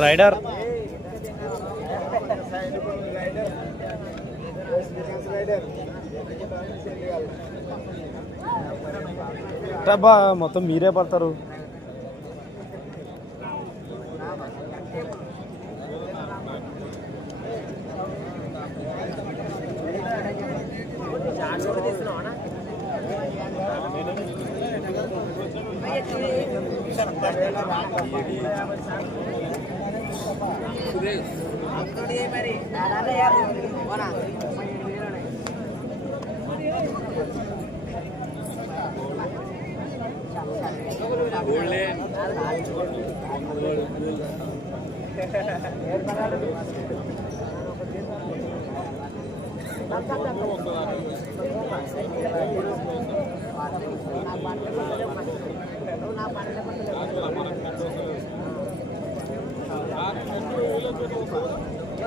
Rider. అబ్బా మొత్తం మీరే పడతారు. నా పనుల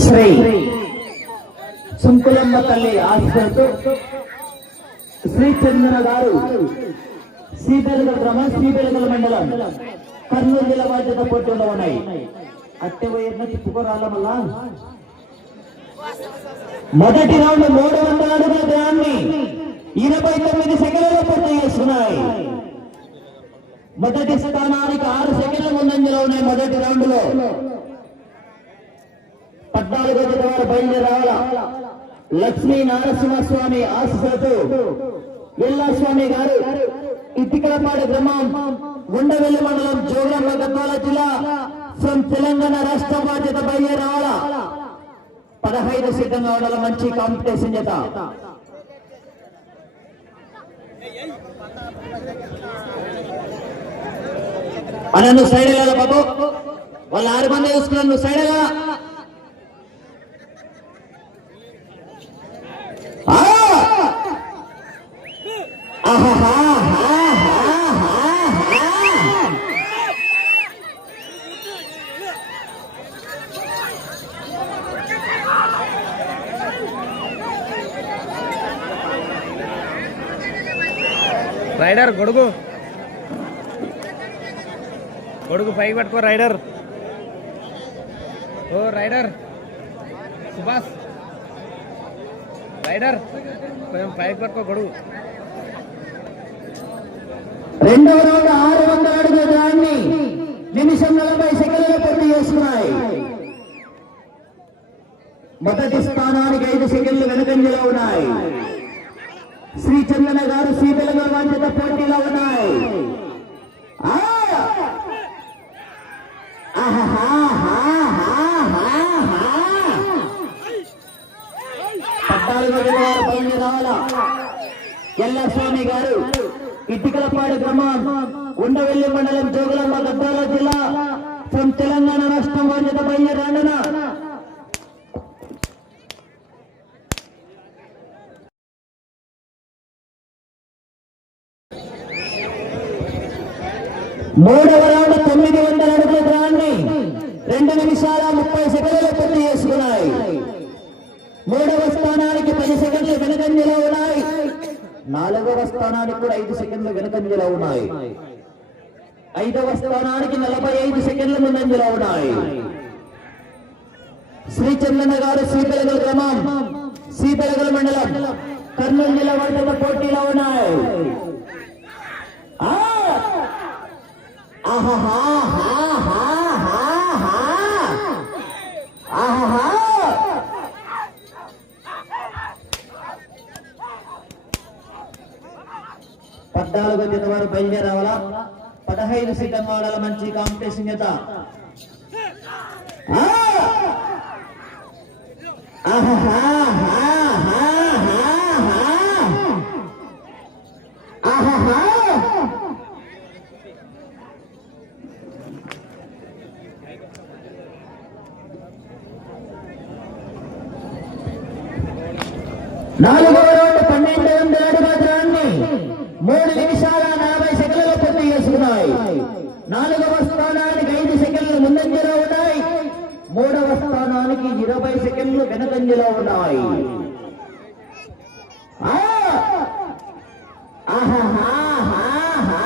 శ్రీ సుంకులమ్మ తల్లి ఆశతో శ్రీ చంద్ర గారు శ్రీబెలగల గ్రామం శ్రీబెలగల మండలం కర్నూలు జిల్లా బాధ్యత పోటీలో ఉన్నాయి అట్టె వైర్న తిప్పుకోరాల మళ్ళా? మొదటి రౌండ్ మూడు వందల అడుగుల గ్రాన్ని ఇరవై తొమ్మిది సెకండ్లలో పూర్తి చేస్తున్నాయి. మొదటి స్థానానికి ఆరు సెకండ్ల ముందంజలో ఉన్నాయి మొదటి రౌండ్లో పద్నాలుగో జత వారు బయలుదేరాల? లక్ష్మీ నారసింహస్వామి ఆశతో ఎల్లాస్వామి గారు ఇతికలపాడు గ్రామం ఉండవెల్లి మండలం జోగులాంబ గద్వాల జిల్లా ఫ్రమ్ తెలంగాణ రాష్ట్ర బాధ్యత బయలుదేరాల పదహైదు సిద్ధంగా ఉండాల? మంచి కాంపిటీషన్ చేత. అన్న నువ్వు సైడ్ వెళ్ళాలి బాబు. వాళ్ళు ఆరు మంది చూసుకున్నాను నువ్వు సైడ్ వెళ్ళాలా రైడర్ గొడుగు. గొడుగు పైకి పట్టుకో రైడర్. ఓ రైడర్. సుభాష్. రైడర్ కొంచెం పైకి పట్టుకో గొడుగు. రెండవ రౌండ్ ఆరు వందల అడుగుల దాన్ని నిమిషం నలభై సెకండ్లు పూర్తి చేస్తున్నాయి మొదటి స్థానానికి ఐదు సెకండ్లు వెనుకంజలో ఉన్నాయి. శ్రీ చందన గారు శ్రీ తెలంగాణ బాధ్యత పోటీలో ఉన్నాయి ఆ! ఆహాహాహాహాహా! వారు బయలుదేరి రావాలా ఎల్లస్వామి గారు ఇటుకలపాడు గ్రామం ఉండవెల్లి మండలం జోగులమ్మ గద్దాల జిల్లా ఫ్రమ్ తెలంగాణ రాష్ట్రం బాధ్యత బయలుదేరాండున మూడవ రౌండ్ తొమ్మిది వందల అడుగుల గ్రాన్ని రెండు నిమిషాల ముప్పై సెకండ్లు పూర్తి చేసుకున్నాయి. మూడవ స్థానానికి పది సెకండ్లు వెనుకంజలో ఉన్నాయి. నాలుగవ స్థానానికి కూడా ఐదు సెకండ్లు వెనుకంజలో ఉన్నాయి. ఐదవ స్థానానికి నలభై ఐదు సెకండ్లు ముందంజలో ఉన్నాయి. శ్రీ చంద్రన్న గారు శ్రీపెలగల గ్రామం శ్రీపెలగల మండలం కర్నూలు జిల్లా వాటితో పోటీలో ఉన్నాయి. ఆ! పద్నాలుగో జత వారు బయలుదేరావాలా పదహైదు సిద్ధంగా ఆడాల మంచి కాంపిటీషన్ జత ఆహా నాలుగవ రౌండ్ పన్నెండు వందల అడుగుల దూరాన్ని మూడు నిమిషాల నలభై సెకండ్లు పూర్తి చేసుకున్నాయి నాలుగవ స్థానానికి ఐదు సెకండ్లు ముందంజలో ఉన్నాయి మూడవ స్థానానికి ఇరవై సెకండ్లు వెనకంజలో ఉన్నాయి ఆ! ఆహాహాహాహాహా!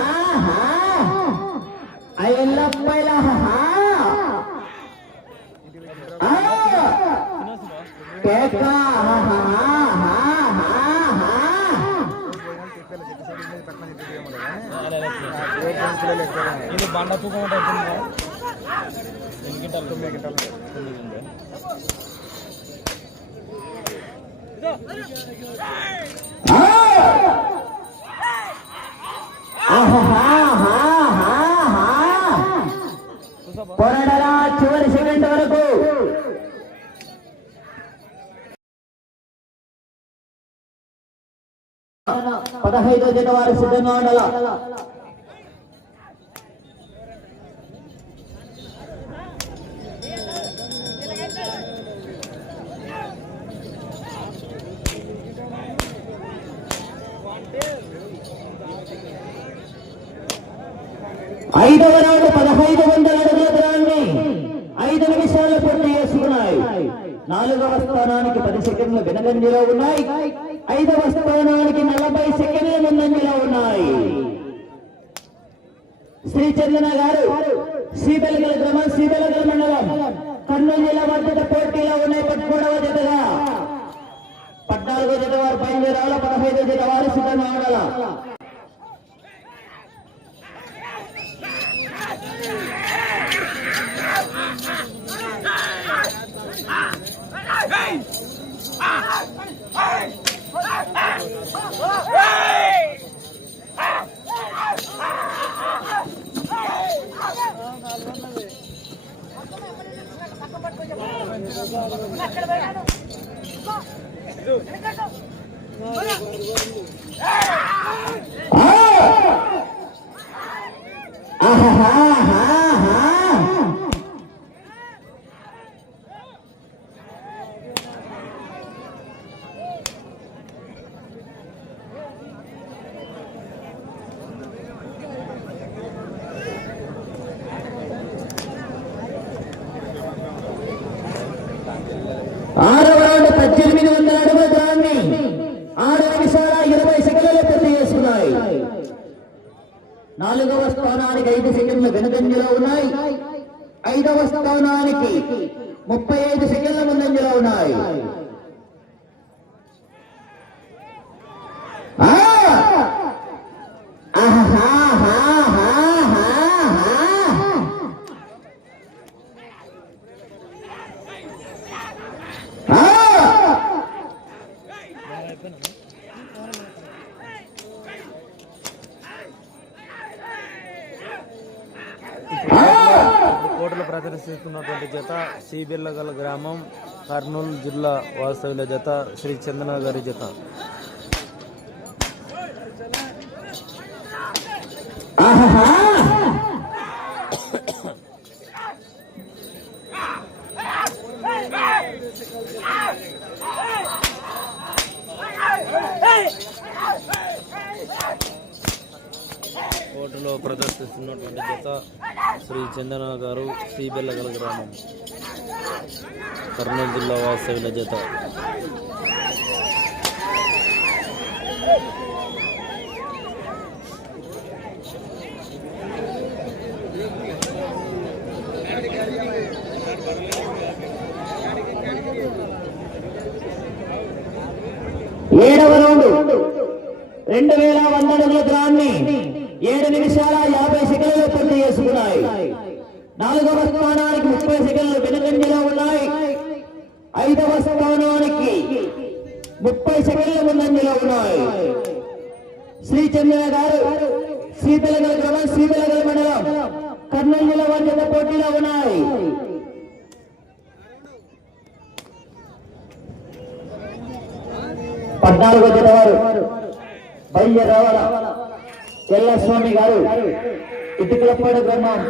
అయ్యల్లప్పయ్యలాహాహా! ఆ! కేక! ఆహాహాహాహాహా! ఇది బండ తూకం అవుతుంది ఎన్ని గింటలు తొమ్మిది గింటలు తొమ్మిది ఉంది ఆ! ఆహాహాహాహాహా! చివరి సెకండ్ వరకు పదహైదో జత వారు సిద్ధంగా ఉండాల తర్వాత పదహైదు వందల అడుగుల ఐదు నిమిషాలు పూర్తి చేసుకున్నాయి. నాలుగవ స్థానానికి పది సెకండ్లు వెనకంజలో ఉన్నాయి. ఐదవ స్థానానికి నలభై సెకండ్లు ముందంజలో ఉన్నాయి. శ్రీ చందన గారు శ్రీబెలగల గ్రామం శ్రీబెలగల మండలం కర్నూలు జిల్లా మధ్యత పోటీలో ఉన్నాయి పదమూడవ జతగా. పద్నాలుగో జత వారు బయలుదేరాల పదహైదో జత వారు సిద్ధంగా ఉండాల ఆరవ రౌండ్ పద్దెనిమిది వందల అడుగుల దూరాన్ని ఆరు నిమిషాల ఇరవై సెకండ్లలో పూర్తి చేసుకున్నాయి నాలుగవ స్థానానికి ఐదు సెకండ్ల వెనుకంజలో ఉన్నాయి ఐదవ స్థానానికి ముప్పై ఐదు సెకండ్ల ముందంజలో ఉన్నాయి ఆ! ఆహాహాహాహాహా! ఆ! కోటలో ప్రదర్శిస్తున్నటువంటి జత సిబిల్లగల గ్రామం కర్నూలు జిల్లా వాస్తవ్యుల జత శ్రీ చందన గారి జత. గారు గ్రామం కర్నూలు జిల్లా వాస్తవ్యుల జత ఏడవ రౌండ్. రెండు వేల వంద అడుగుల దూరాన్ని ఏడు నిమిషాల యాభై సెకండ్లు పూర్తి చేసుకున్నాయి. నాలుగవ స్థానానికి ముప్పై సెకండ్లు వెనుకంజలో ఉన్నాయి. ఐదవ స్థానానికి ముప్పై సెకండ్ల ముందంజలో ఉన్నాయి. శ్రీ చంద్ర గారు శ్రీతలగల గ్రామం శ్రీతలగల మండలం కర్నూలు జిల్లా వారి పోటీలో ఉన్నాయి. పద్నాలుగో జత వారు బయ్య రావాల ఎల్ల స్వామి గారు ఇటుకలపాడు గ్రామం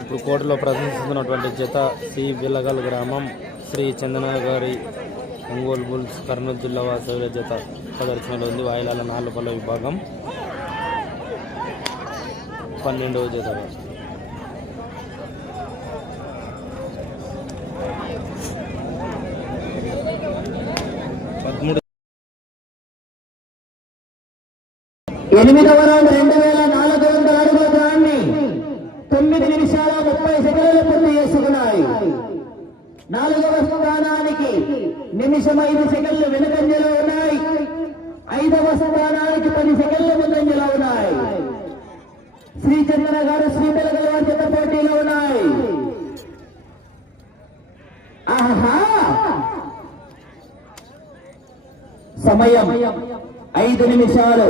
ఇప్పుడు కోటలో ప్రదర్శిస్తున్నటువంటి జత సి బిల్లగల్ గ్రామం శ్రీ చందన గారి ఒంగోలు బుల్స్ కర్నూలు జిల్లా వాసవుల జత ప్రదర్శనలో ఉంది. వాయిలాల నాలుపల్ల విభాగం పన్నెండవ జత. ఎనిమిదవ రౌండ్ రెండు వేల నాలుగు వందల అడుగుల దాన్ని తొమ్మిది నిమిషాల ముప్పై సెకండ్లు పూర్తి చేసుకున్నాయి. నాలుగవ స్థానానికి నిమిషం ఐదు సెకండ్లు వెనుకంజలో ఉన్నాయి. ఐదవ స్థానానికి పది సెకండ్లు ముందంజలో ఉన్నాయి. శ్రీ చంద్ర గారు శ్రీ పిల్లగల వారి పోటీలో ఉన్నాయి. ఆహా! సమయం ఐదు నిమిషాలు.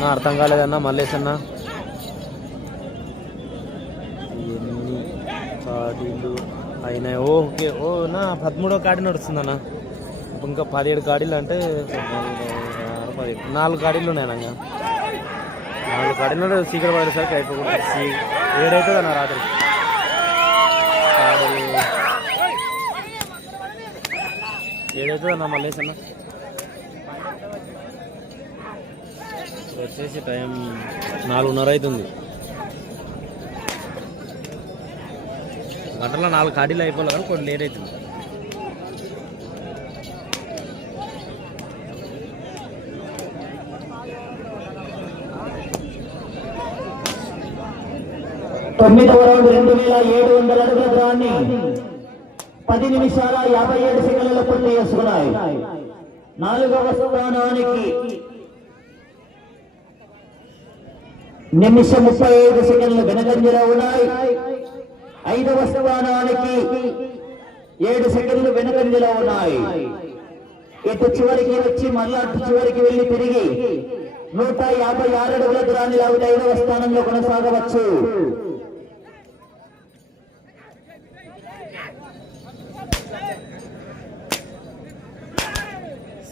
నా అర్థం కాలేదన్నా మల్లేష్ ఎన్ని కాడీలు అయినాయి? ఓకే. ఓ నా పదమూడో కాడి నడుస్తుందన్న ఇంకా పదిహేడు కాడీలు అంటే నాలుగు కాడీలు ఉన్నాయి అన్న నాలుగు కాడీలు సీక్రెట్ పడేసరికి అయిపోతుంది ఏడైతుంది అన్న రాత్రి. కాడి ఏడైతుంది అన్న మల్లేష్ ఇప్పుడు వచ్చేసి టైం నాలుగున్నర అవుతుంది. గంటలో నాలుగు కాడీలు అయిపోలే కానీ కొన్ని లేట్ అవుతుంది. తొమ్మిదవ రౌండ్ రెండు వేల ఏడు వందల అడుగుల దూరాన్ని పది నిమిషాల యాభై ఏడు సెకండ్లలో పూర్తి చేసుకున్నాయి. నాలుగవ స్థానానికి నిమిషం ముప్పై ఐదు సెకండ్లు వెనకంజలో ఉన్నాయి. ఐదవ స్థానానికి ఏడు సెకండ్లు వెనకంజలో ఉన్నాయి. ఇటు చివరికి వచ్చి మళ్ళా అటు చివరికి వెళ్ళి తిరిగి నూట యాభై ఆరు అడుగుల దూరాన్ని లాగితే ఐదవ స్థానంలో కొనసాగవచ్చు.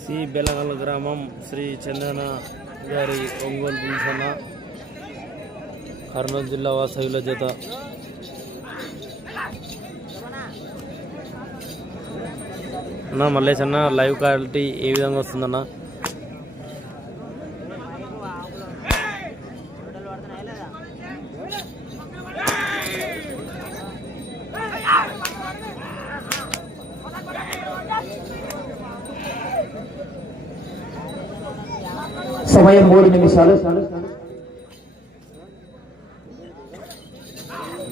సి బెలగల్ గ్రామం శ్రీ చందన గారి ఒంగోలు పులుసన్న. కర్నూలు జిల్లా వాసవిల జత. అన్న మల్లేష్ అన్న లైవ్ క్వాలిటీ ఏ విధంగా వస్తుందన్న? సమయం మూడు నిమిషాలు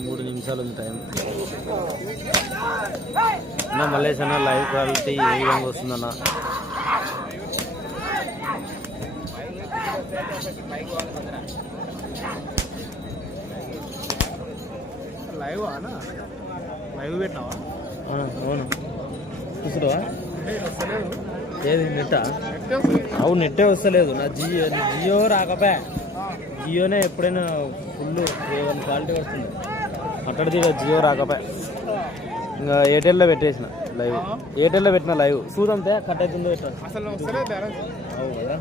మూడు నిమిషాలు ఉంది టైం అన్న మల్లేష్ అన్న లైవ్ క్వాలిటీ ఏ విధంగా వస్తుందన్న? లైవ్ లైవ్ పెట్టినావా? అవును చూసుడవా ఏది నెట్టా? అవును నెట్టే వస్తలేదు. నా జియో జియో రాకపోయా? జియోనే ఎప్పుడైనా ఫుల్ వన్ క్వాలిటీ వస్తుంది. అట్టడిది ఇక జియో రాకపోయా. ఇంకా ఎయిర్టెల్లో పెట్టేసిన. లైవ్. ఎయిర్టెల్లో పెట్టిన లైవ్. చూద్దాంతే కట్ అవుతుందో అవు కదా.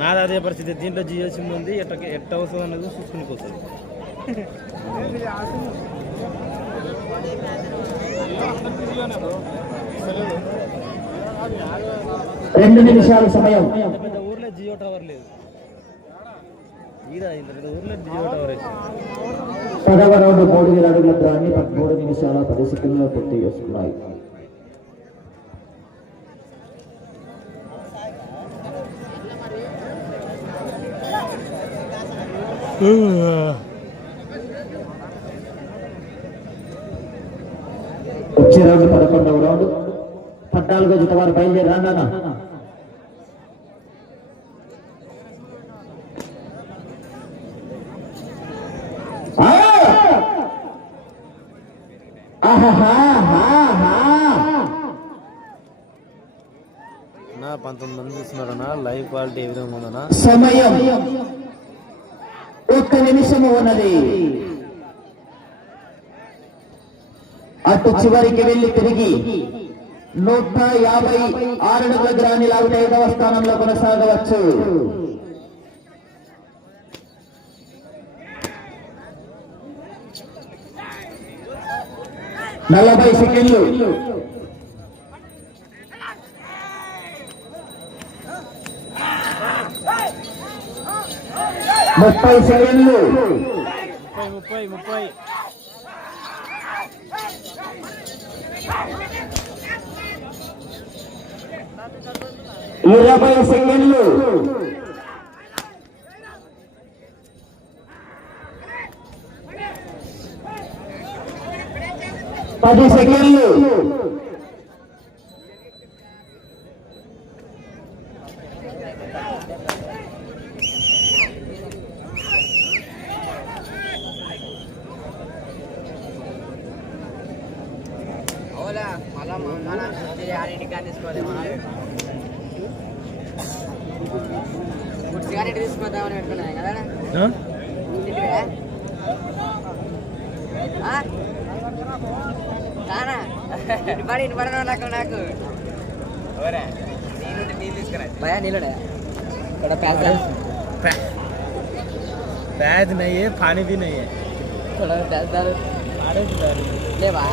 నాది అదే పరిస్థితి. దీంట్లో జియో సిమ్ ఉంది ఎట్ట ఎట్ట వస్తుంది అనేది చూసుకునికి వస్తుంది రెండు నిమిషాల సమయం. పెద్ద ఊర్లో జియో టవర్ లేదు. పదవ రౌండ్ మూడు వేల అడుగుల పదమూడు నిమిషాల పది సెకండ్లలో పూర్తి చేసుకున్నాయి. వచ్చే రౌండ్ పదకొండవ రౌండ్ పద్నాలుగో జత వారు బయలుదేరి రానా నా పంతొమ్మిది మంది చూస్తున్నారన్నా లైవ్ క్వాలిటీ ఏ విధంగా ఉందన్నా? సమయం. ప్రతి నిమిషము ఉన్నది. అటు చివరికి వెళ్ళి తిరిగి నూట యాభై ఆరడుగుల గ్రాని లాగితే ఐదవ స్థానంలో కొనసాగవచ్చు. నలభై సెకండ్లు. ముప్పై సెకండ్లు ముప్పై ముప్పై ముప్పై ఇరవై సెకండ్లు పది సెకండ్లు ప్యాక్ ప్యా- ప్యాజ్ నయ్యే పానీ బి నయ్యే ఇక్కడ ప్యాక్ ఆడేది లేవా?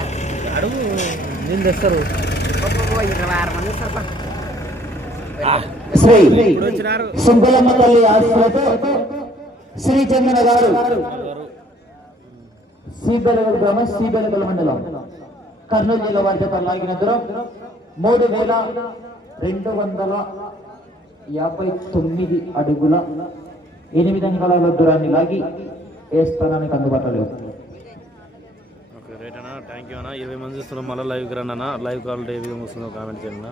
అడుగు నేను తెస్తారు. ఇరవై ఆరు మంది పా. శ్రీ సుబ్బలమ్మ తల్లి శ్రీ చందన గారు. శ్రీబెలగల్ గ్రామం శ్రీబెలగల్ మండలం. కర్నూలు జిల్లా వారి లాగిన దూరం మూడు వేల రెండు వందల యాభై తొమ్మిది అడుగుల ఎనిమిది అంగాల దూరాన్ని లాగి ఏ స్థానానికి అందుబాటులో రైట్ అన్న. థ్యాంక్ యూ అన్న. ఇరవై మంది చూస్తున్నాం మళ్ళీ లైవ్ రండి అన్న. లైవ్ కాల్ ఏ విధంగా వస్తుందో కామెంట్ చేయండి